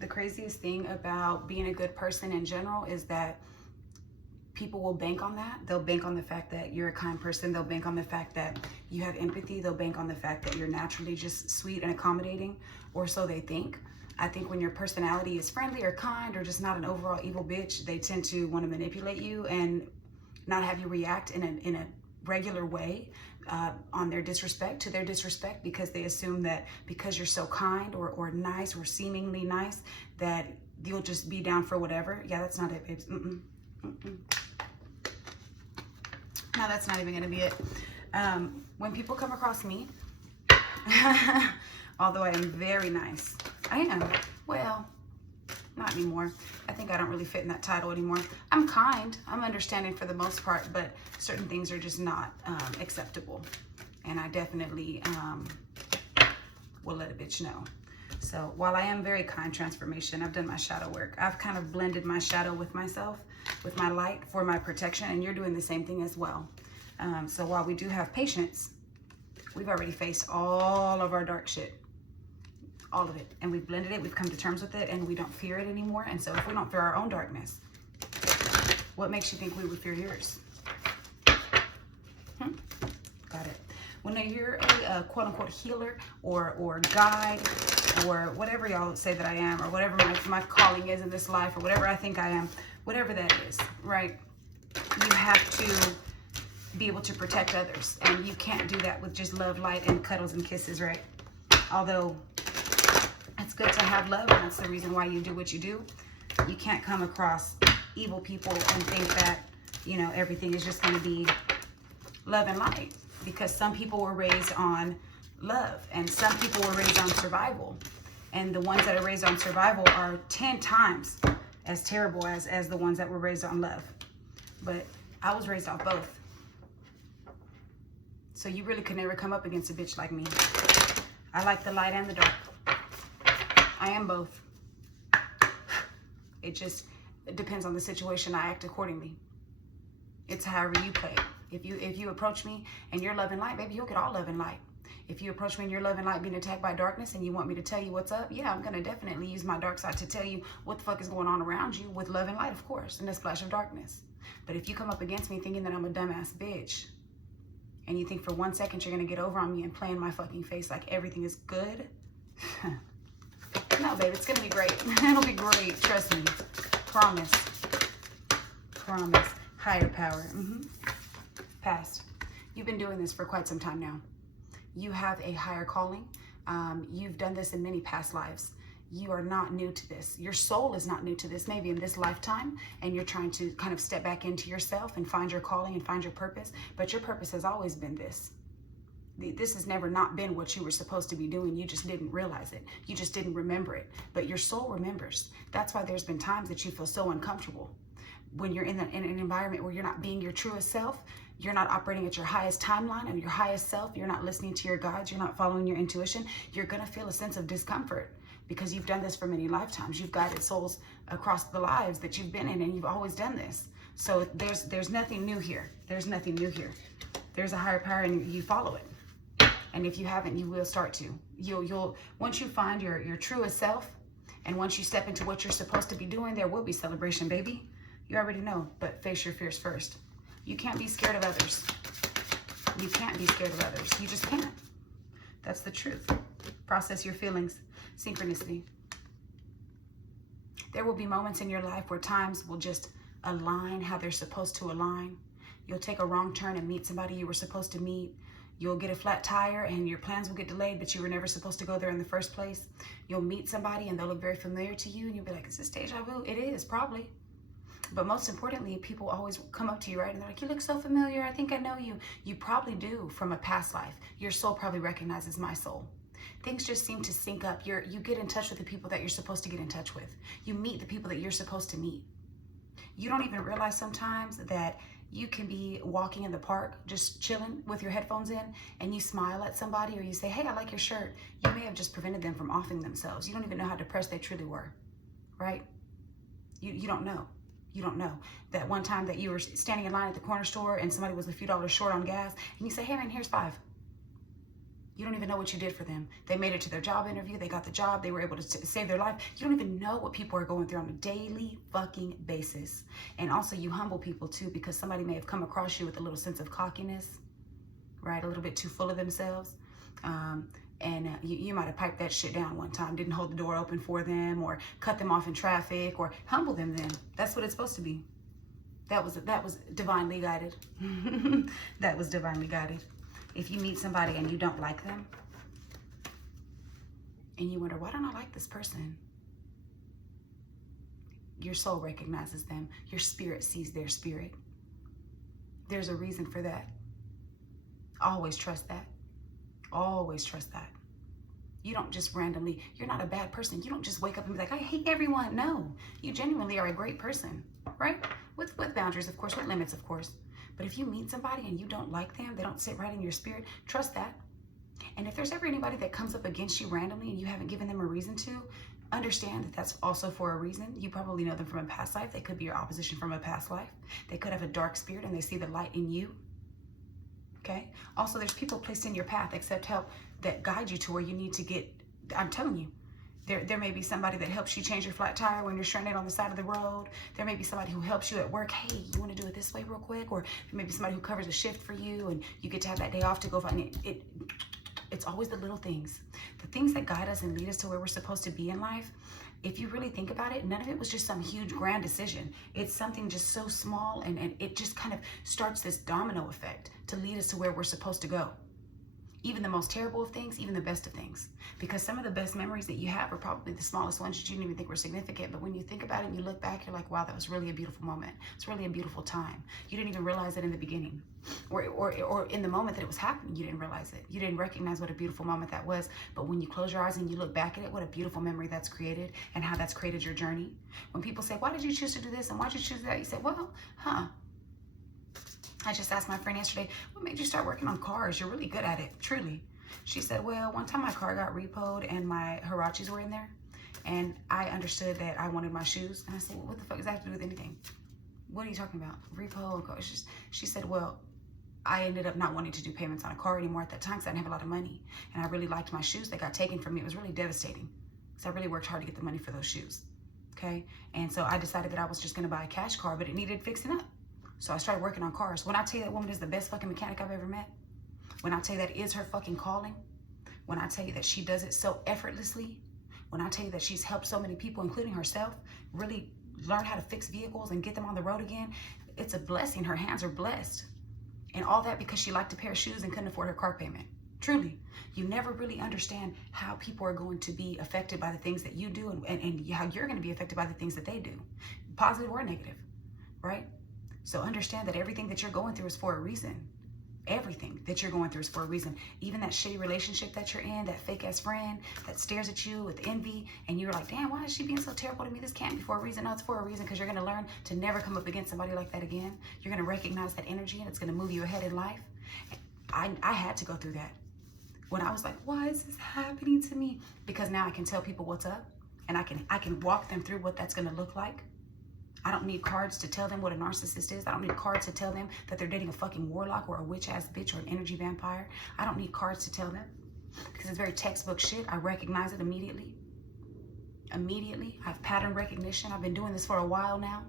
The craziest thing about being a good person in general is that people will bank on that. They'll bank on the fact that you're a kind person. They'll bank on the fact that you have empathy. They'll bank on the fact that you're naturally just sweet and accommodating, or so they think. I think when your personality is friendly or kind or just not an overall evil bitch, they tend to want to manipulate you and not have you react in a regular way on their disrespect, to their disrespect, because they assume that because you're so kind or nice or seemingly nice that you'll just be down for whatever. Yeah, that's not it, babes. No, that's not even gonna be it. When people come across me, although I am very nice, I am, well, not anymore. I think I don't really fit in that title anymore. I'm kind, I'm understanding for the most part, but certain things are just not acceptable. And I definitely will let a bitch know. So while I am very kind, transformation, I've done my shadow work. I've kind of blended my shadow with myself, with my light for my protection, and you're doing the same thing as well. So while we do have patience, we've already faced all of our dark shit. All of it. And we've blended it, we've come to terms with it, and we don't fear it anymore. And so if we don't fear our own darkness, what makes you think we would fear yours? Got it. When you're a quote unquote healer or guide or whatever y'all say that I am, or whatever my calling is in this life, or whatever I think I am, whatever that is, right? You have to be able to protect others. And you can't do that with just love, light, and cuddles and kisses, right? Although it's good to have love, and that's the reason why you do what you do. You can't come across evil people and think that, you know, everything is just going to be love and light, because some people were raised on love and some people were raised on survival, and the ones that are raised on survival are 10 times as terrible as the ones that were raised on love. But I was raised off both, so you really could never come up against a bitch like me. I like the light and the dark. I am both. It just depends on the situation. I act accordingly. It's however you play it. If you approach me and you're love and light, baby, you'll get all love and light. If you approach me and you're love and light being attacked by darkness and you want me to tell you what's up, yeah, I'm gonna definitely use my dark side to tell you what the fuck is going on around you with love and light, of course, and a splash of darkness. But if you come up against me thinking that I'm a dumbass bitch, and you think for 1 second you're gonna get over on me and play in my fucking face like everything is good, no, babe, it's gonna be great. It'll be great, trust me. Promise. Promise. Higher power. Past. You've been doing this for quite some time now. You have a higher calling. You've done this in many past lives. You are not new to this. Your soul is not new to this, maybe in this lifetime, and you're trying to kind of step back into yourself and find your calling and find your purpose, but your purpose has always been this. This has never not been what you were supposed to be doing. You just didn't realize it. You just didn't remember it. But your soul remembers. That's why there's been times that you feel so uncomfortable. When you're in an environment where you're not being your truest self, you're not operating at your highest timeline and your highest self, you're not listening to your guides, you're not following your intuition, you're gonna feel a sense of discomfort because you've done this for many lifetimes. You've guided souls across the lives that you've been in, and you've always done this. So there's nothing new here. There's nothing new here. There's a higher power and you follow it. And if you haven't, you will start to. You'll once you find your truest self, and once you step into what you're supposed to be doing, there will be celebration, baby. You already know, but face your fears first. You can't be scared of others. You can't be scared of others. You just can't. That's the truth. Process your feelings. Synchronicity. There will be moments in your life where times will just align how they're supposed to align. You'll take a wrong turn and meet somebody you were supposed to meet. You'll get a flat tire and your plans will get delayed, but you were never supposed to go there in the first place. You'll meet somebody and they'll look very familiar to you and you'll be like, is this deja vu? It is, probably. But most importantly, people always come up to you, right? And they're like, you look so familiar. I think I know you. You probably do from a past life. Your soul probably recognizes my soul. Things just seem to sync up. You get in touch with the people that you're supposed to get in touch with. You meet the people that you're supposed to meet. You don't even realize sometimes that you can be walking in the park, just chilling with your headphones in, and you smile at somebody or you say, hey, I like your shirt. You may have just prevented them from offing themselves. You don't even know how depressed they truly were, right? You don't know. You don't know. That one time that you were standing in line at the corner store and somebody was a few dollars short on gas, and you say, hey man, here's $5. You don't even know what you did for them. They made it to their job interview. They got the job. They were able to save their life. You don't even know what people are going through on a daily fucking basis. And also you humble people too, because somebody may have come across you with a little sense of cockiness, right? A little bit too full of themselves. You might have piped that shit down one time, didn't hold the door open for them, or cut them off in traffic, or humble them then. That's what it's supposed to be. That was divinely guided. That was divinely guided. If you meet somebody and you don't like them, and you wonder, why don't I like this person? Your soul recognizes them. Your spirit sees their spirit. There's a reason for that. Always trust that. Always trust that. You don't just randomly, you're not a bad person. You don't just wake up and be like, I hate everyone. No, you genuinely are a great person, right? With boundaries, of course, with limits, of course. But if you meet somebody and you don't like them, they don't sit right in your spirit, trust that. And if there's ever anybody that comes up against you randomly and you haven't given them a reason to, understand that that's also for a reason. You probably know them from a past life. They could be your opposition from a past life. They could have a dark spirit and they see the light in you. Okay? Also, there's people placed in your path, accept help, that guide you to where you need to get. I'm telling you, there may be somebody that helps you change your flat tire when you're stranded on the side of the road. There may be somebody who helps you at work. Hey, you want to do it this way real quick? Or there may be somebody who covers a shift for you and you get to have that day off to go find it. It's always the little things. The things that guide us and lead us to where we're supposed to be in life. If you really think about it, none of it was just some huge grand decision. It's something just so small, and it just kind of starts this domino effect to lead us to where we're supposed to go. Even the most terrible of things, even the best of things. Because some of the best memories that you have are probably the smallest ones that you didn't even think were significant. But when you think about it and you look back, you're like, wow, that was really a beautiful moment. It's really a beautiful time. You didn't even realize it in the beginning. Or in the moment that it was happening, you didn't realize it. You didn't recognize what a beautiful moment that was. But when you close your eyes and you look back at it, what a beautiful memory that's created and how that's created your journey. When people say, why did you choose to do this and why did you choose that? You say, well, I just asked my friend yesterday, what made you start working on cars? You're really good at it, truly. She said, well, one time my car got repoed and my Hirachis were in there. And I understood that I wanted my shoes. And I said, well, what the fuck does that have to do with anything? What are you talking about? Repo? She said, well, I ended up not wanting to do payments on a car anymore at that time because I didn't have a lot of money. And I really liked my shoes that got taken from me. It was really devastating because I really worked hard to get the money for those shoes. Okay? And so I decided that I was just going to buy a cash car, but it needed fixing up. So I started working on cars. When I tell you that woman is the best fucking mechanic I've ever met, when I tell you that is her fucking calling, when I tell you that she does it so effortlessly, when I tell you that she's helped so many people, including herself, really learn how to fix vehicles and get them on the road again, it's a blessing. Her hands are blessed. And all that because she liked a pair of shoes and couldn't afford her car payment. Truly, you never really understand how people are going to be affected by the things that you do and how you're going to be affected by the things that they do, positive or negative, right? So understand that everything that you're going through is for a reason. Everything that you're going through is for a reason. Even that shitty relationship that you're in, that fake ass friend that stares at you with envy and you're like, damn, why is she being so terrible to me? This can't be for a reason. No, it's for a reason because you're going to learn to never come up against somebody like that again. You're going to recognize that energy and it's going to move you ahead in life. I had to go through that. When I was like, why is this happening to me? Because now I can tell people what's up and I can walk them through what that's going to look like. I don't need cards to tell them what a narcissist is. I don't need cards to tell them that they're dating a fucking warlock or a witch-ass bitch or an energy vampire. I don't need cards to tell them because it's very textbook shit. I recognize it immediately. Immediately. I have pattern recognition. I've been doing this for a while now.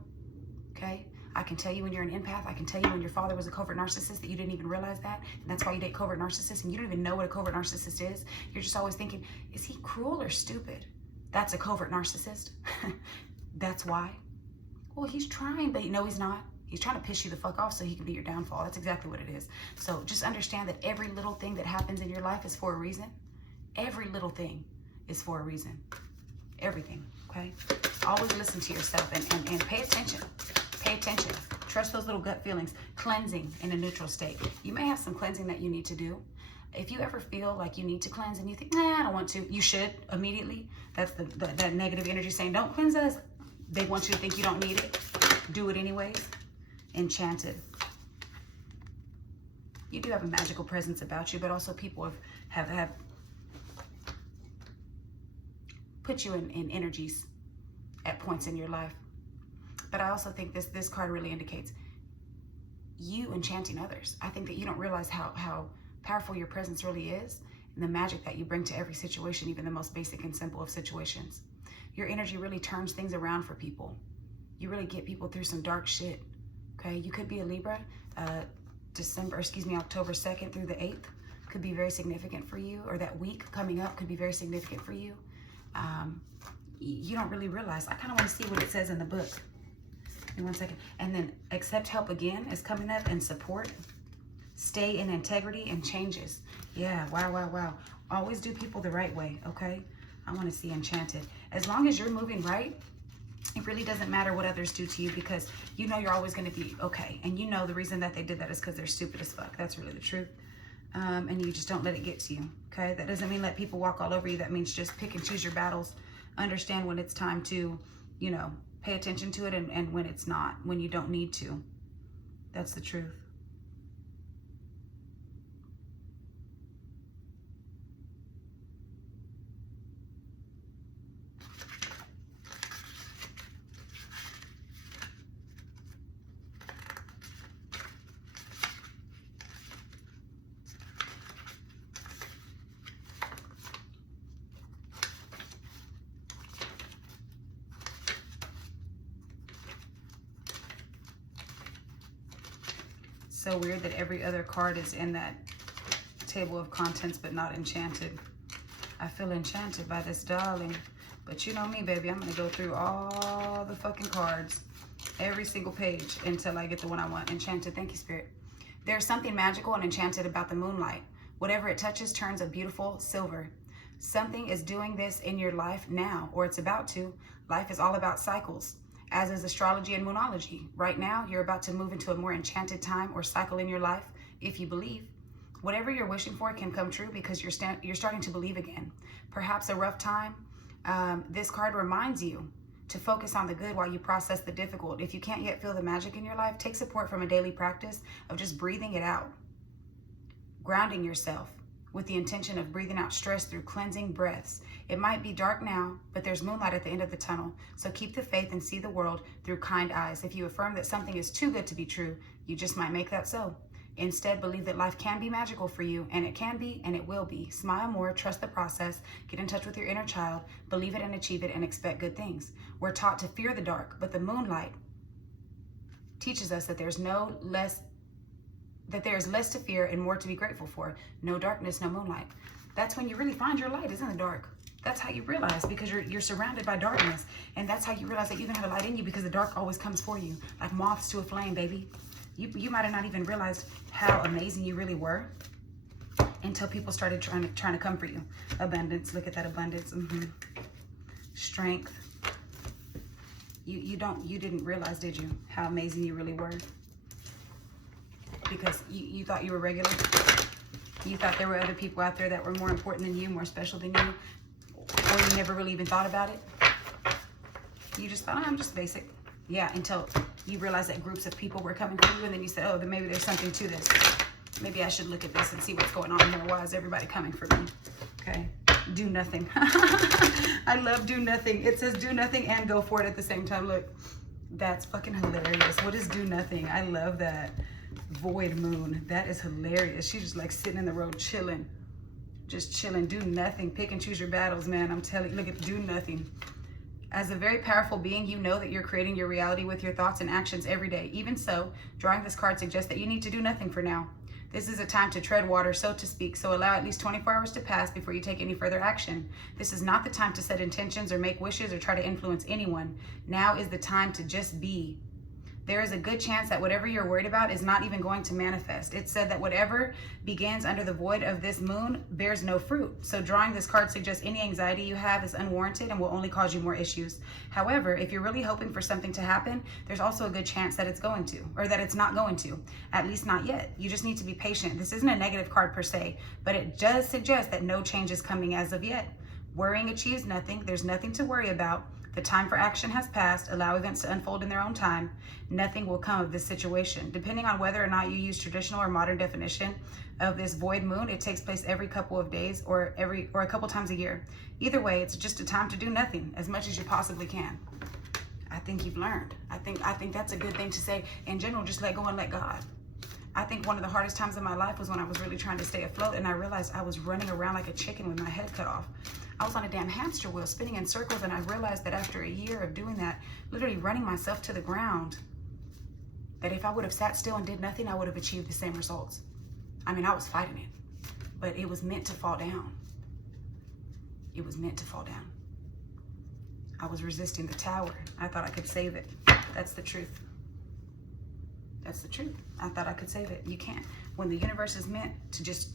Okay? I can tell you when you're an empath. I can tell you when your father was a covert narcissist that you didn't even realize that. And that's why you date covert narcissists and you don't even know what a covert narcissist is. You're just always thinking, is he cruel or stupid? That's a covert narcissist. That's why. Well, he's trying, but no, he's not. He's trying to piss you the fuck off so he can be your downfall. That's exactly what it is. So just understand that every little thing that happens in your life is for a reason. Every little thing is for a reason. Everything, okay? Always listen to yourself and pay attention. Pay attention. Trust those little gut feelings. Cleansing in a neutral state. You may have some cleansing that you need to do. If you ever feel like you need to cleanse and you think, nah, I don't want to, you should immediately. That's that negative energy saying, don't cleanse us. They want you to think you don't need it. Do it anyways. Enchanted. You do have a magical presence about you, but also people have put you in energies at points in your life. But I also think this card really indicates you enchanting others. I think that you don't realize how powerful your presence really is and the magic that you bring to every situation, even the most basic and simple of situations. Your energy really turns things around for people. You really get people through some dark shit, okay? You could be a Libra. October 2nd through the 8th could be very significant for you, or that week coming up could be very significant for you. You don't really realize. I kind of want to see what it says in the book. In 1 second. And then accept help again is coming up, and support. Stay in integrity and changes. Yeah, wow. Always do people the right way, okay? I want to see Enchanted. As long as you're moving right, it really doesn't matter what others do to you, because you know you're always going to be okay. And you know the reason that they did that is because they're stupid as fuck. That's really the truth. And you just don't let it get to you, okay? That doesn't mean let people walk all over you. That means just pick and choose your battles. Understand when it's time to, you know, pay attention to it, and when it's not, when you don't need to. That's the truth. So weird that every other card is in that table of contents, but not enchanted. I feel enchanted by this, darling. But you know me, baby. I'm going to go through all the fucking cards, every single page, until I get the one I want. Enchanted. Thank you, Spirit. There's something magical and enchanted about the moonlight. Whatever it touches turns a beautiful silver. Something is doing this in your life now, or it's about to. Life is all about cycles, as is astrology and moonology. Right now, you're about to move into a more enchanted time or cycle in your life, if you believe. Whatever you're wishing for can come true, because you're starting to believe again. Perhaps a rough time. This card reminds you to focus on the good while you process the difficult. If you can't yet feel the magic in your life, take support from a daily practice of just breathing it out. Grounding yourself with the intention of breathing out stress through cleansing breaths. It might be dark now, but there's moonlight at the end of the tunnel. So keep the faith and see the world through kind eyes. If you affirm that something is too good to be true, you just might make that so. Instead, believe that life can be magical for you, and it can be, and it will be. Smile more, trust the process, get in touch with your inner child, believe it and achieve it, and expect good things. We're taught to fear the dark, but the moonlight teaches us that there is less to fear and more to be grateful for. No darkness, no moonlight. That's when you really find your light, is in the dark. That's how you realize, because you're surrounded by darkness. And that's how you realize that you even have a light in you, because the dark always comes for you, like moths to a flame, baby. You might have not even realized how amazing you really were until people started trying to come for you. Abundance, look at that abundance. Strength. You didn't realize, did you, how amazing you really were? Because you thought you were regular. You thought there were other people out there that were more important than you, more special than you, or you never really even thought about it. You just thought, oh, I'm just basic. Yeah, until you realized that groups of people were coming for you, and then you said, oh, then maybe there's something to this. Maybe I should look at this and see what's going on here. Why is everybody coming for me? Okay, do nothing. I love do nothing. It says do nothing and go for it at the same time. Look, that's fucking hilarious. What is do nothing? I love that. Void moon. That is hilarious. She's just like sitting in the road chilling. Just chilling. Do nothing. Pick and choose your battles, man. I'm telling you. Look at do nothing. As a very powerful being, you know that you're creating your reality with your thoughts and actions every day. Even so, drawing this card suggests that you need to do nothing for now. This is a time to tread water, so to speak, so allow at least 24 hours to pass before you take any further action. This is not the time to set intentions or make wishes or try to influence anyone. Now is the time to just be. There is a good chance that whatever you're worried about is not even going to manifest. It's said that whatever begins under the void of this moon bears no fruit. So drawing this card suggests any anxiety you have is unwarranted and will only cause you more issues. However, if you're really hoping for something to happen, there's also a good chance that it's going to, or that it's not going to, at least not yet. You just need to be patient. This isn't a negative card per se, but it does suggest that no change is coming as of yet. Worrying achieves nothing. There's nothing to worry about. The time for action has passed. Allow events to unfold in their own time. Nothing will come of this situation. Depending on whether or not you use traditional or modern definition of this void moon, it takes place every couple of days or a couple times a year. Either way, it's just a time to do nothing as much as you possibly can. I think you've learned. I think that's a good thing to say. In general, just let go and let God. I think one of the hardest times of my life was when I was really trying to stay afloat, and I realized I was running around like a chicken with my head cut off. I was on a damn hamster wheel spinning in circles, and I realized that after a year of doing that, literally running myself to the ground, that if I would have sat still and did nothing, I would have achieved the same results. I mean, I was fighting it, but it was meant to fall down. It was meant to fall down. I was resisting the tower. I thought I could save it. That's the truth. That's the truth. I thought I could save it. You can't. When the universe is meant to just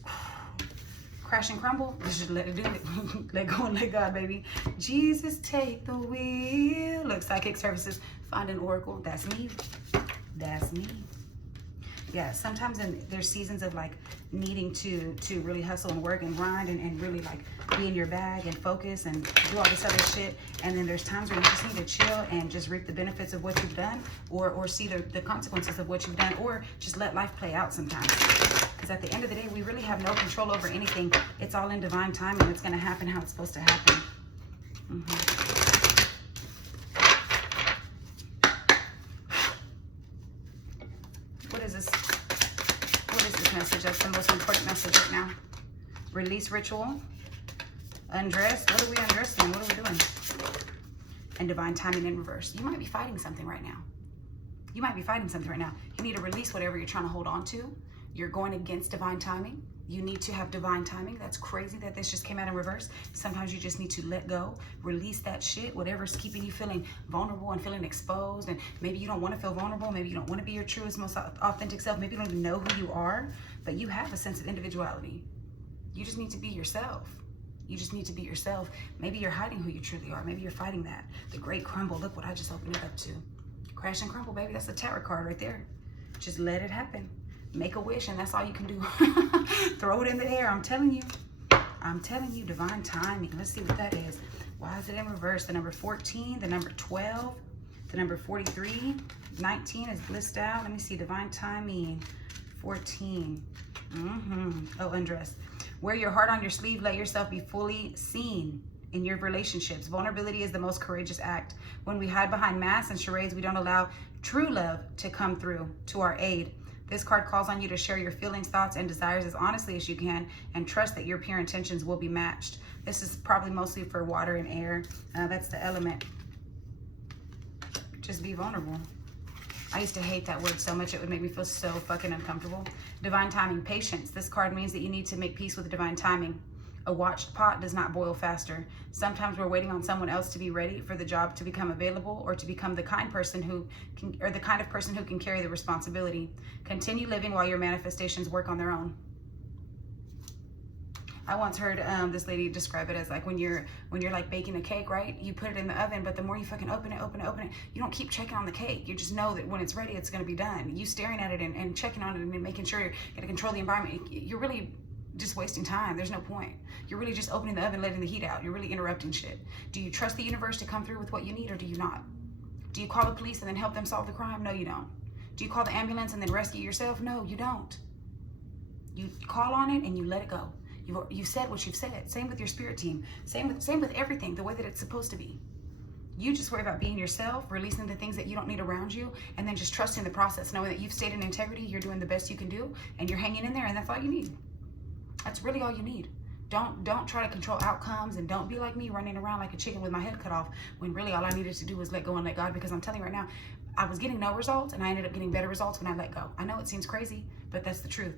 crash and crumble, you just let it do it. Let go and let God, baby. Jesus, take the wheel. Look, psychic services, find an oracle. That's me. That's me. Yeah, sometimes there's seasons of like needing to really hustle and work and grind and really like be in your bag and focus and do all this other shit. And then there's times where you just need to chill and just reap the benefits of what you've done, or see the consequences of what you've done, or just let life play out sometimes. Because at the end of the day, we really have no control over anything. It's all in divine time, and it's going to happen how it's supposed to happen. What is this? What is this message? That's the most important message right now. Release ritual. Undress. What are we undressing? What are we doing? And divine timing in reverse. You might be fighting something right now. You might be fighting something right now. You need to release whatever you're trying to hold on to. You're going against divine timing. You need to have divine timing. That's crazy that this just came out in reverse. Sometimes you just need to let go, release that shit, whatever's keeping you feeling vulnerable and feeling exposed. And maybe you don't want to feel vulnerable. Maybe you don't want to be your truest, most authentic self. Maybe you don't even know who you are, but you have a sense of individuality. You just need to be yourself. You just need to be yourself. Maybe you're hiding who you truly are. Maybe you're fighting that. The great crumble. Look what I just opened it up to. Crash and crumble, baby. That's the tarot card right there. Just let it happen. Make a wish, and that's all you can do. Throw it in the air. I'm telling you. I'm telling you, divine timing. Let's see what that is. Why is it in reverse? The number 14, the number 12, the number 43, 19 is blissed out. Let me see, divine timing. 14. Oh, undress. Wear your heart on your sleeve. Let yourself be fully seen in your relationships. Vulnerability is the most courageous act. When we hide behind masks and charades, we don't allow true love to come through to our aid. This card calls on you to share your feelings, thoughts, and desires as honestly as you can, and trust that your pure intentions will be matched. This is probably mostly for water and air. That's the element. Just be vulnerable. I used to hate that word so much. It would make me feel so fucking uncomfortable. Divine timing, patience. This card means that you need to make peace with divine timing. A watched pot does not boil faster. Sometimes we're waiting on someone else to be ready for the job to become available, or to become the kind person who can, or the kind of person who can carry the responsibility. Continue living while your manifestations work on their own. I once heard this lady describe it as like when you're like baking a cake, right? You put it in the oven, but the more you fucking open it, you don't keep checking on the cake. You just know that when it's ready, it's gonna be done. You staring at it and checking on it and making sure you're gonna control the environment. You're really just wasting time. There's no point. You're really just opening the oven, letting the heat out. You're really interrupting shit. Do you trust the universe to come through with what you need, or do you not? Do you call the police and then help them solve the crime? No, you don't. Do you call the ambulance and then rescue yourself? No, you don't. You call on it and you let it go. You said what you've said. Same with your spirit team. Same with everything, the way that it's supposed to be. You just worry about being yourself, releasing the things that you don't need around you, and then just trusting the process, knowing that you've stayed in integrity, you're doing the best you can do, and you're hanging in there, and that's all you need. That's really all you need. Don't try to control outcomes, and don't be like me running around like a chicken with my head cut off, when really all I needed to do was let go and let God, because I'm telling you right now, I was getting no results, and I ended up getting better results when I let go. I know it seems crazy, but that's the truth.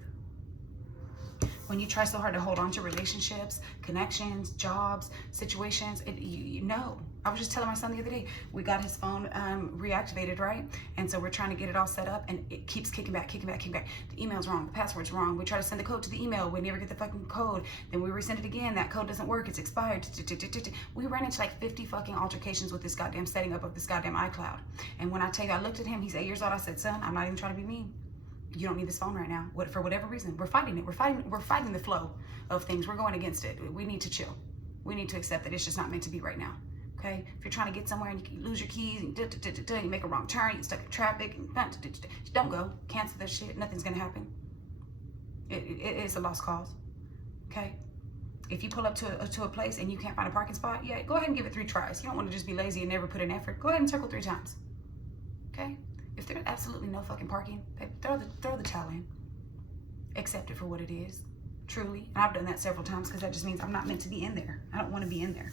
When you try so hard to hold on to relationships, connections, jobs, situations, you know. I was just telling my son the other day, we got his phone reactivated, right? And so we're trying to get it all set up, and it keeps kicking back. The email's wrong, the password's wrong. We try to send the code to the email, we never get the fucking code. Then we resend it again, that code doesn't work, it's expired. We ran into like 50 fucking altercations with this goddamn setting up of this goddamn iCloud. And when I tell you, I looked at him, he's 8 years old, I said, son, I'm not even trying to be mean. You don't need this phone right now. For whatever reason, we're fighting it. We're fighting the flow of things. We're going against it. We need to chill. We need to accept that it's just not meant to be right now. Okay? If you're trying to get somewhere and you lose your keys and you make a wrong turn, you're stuck in traffic, and don't go. Cancel that shit. Nothing's gonna happen. It's a lost cause. Okay? If you pull up to a place and you can't find a parking spot, yeah, go ahead and give it 3 tries. You don't want to just be lazy and never put in effort. Go ahead and circle 3 times. Okay? If there's absolutely no fucking parking, babe, throw the towel in. accept it for what it is, truly. And I've done that several times because that just means I'm not meant to be in there. I don't want to be in there.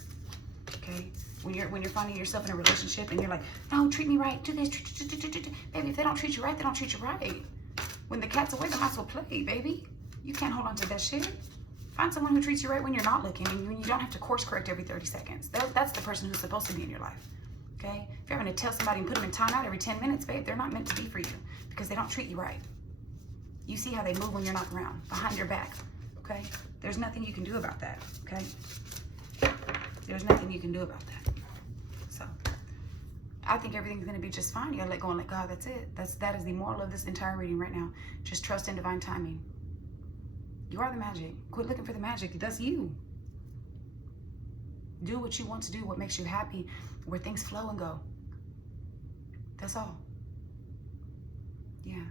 Okay? When you're finding yourself in a relationship and you're like, no, treat me right, do this, baby, if they don't treat you right, they don't treat you right. When the cat's away, they might as well play, baby. You can't hold on to that shit. Find someone who treats you right when you're not looking and when you don't have to course correct every 30 seconds. That's the person who's supposed to be in your life. Okay? If you're having to tell somebody and put them in timeout every 10 minutes, babe, they're not meant to be for you because they don't treat you right. You see how they move when you're not around, behind your back. Okay? There's nothing you can do about that. Okay? There's nothing you can do about that. So, I think everything's going to be just fine. You gotta let go and let God. That's it. That is the moral of this entire reading right now. Just trust in divine timing. You are the magic. Quit looking for the magic. That's you. Do what you want to do, what makes you happy, where things flow and go. That's all. Yeah.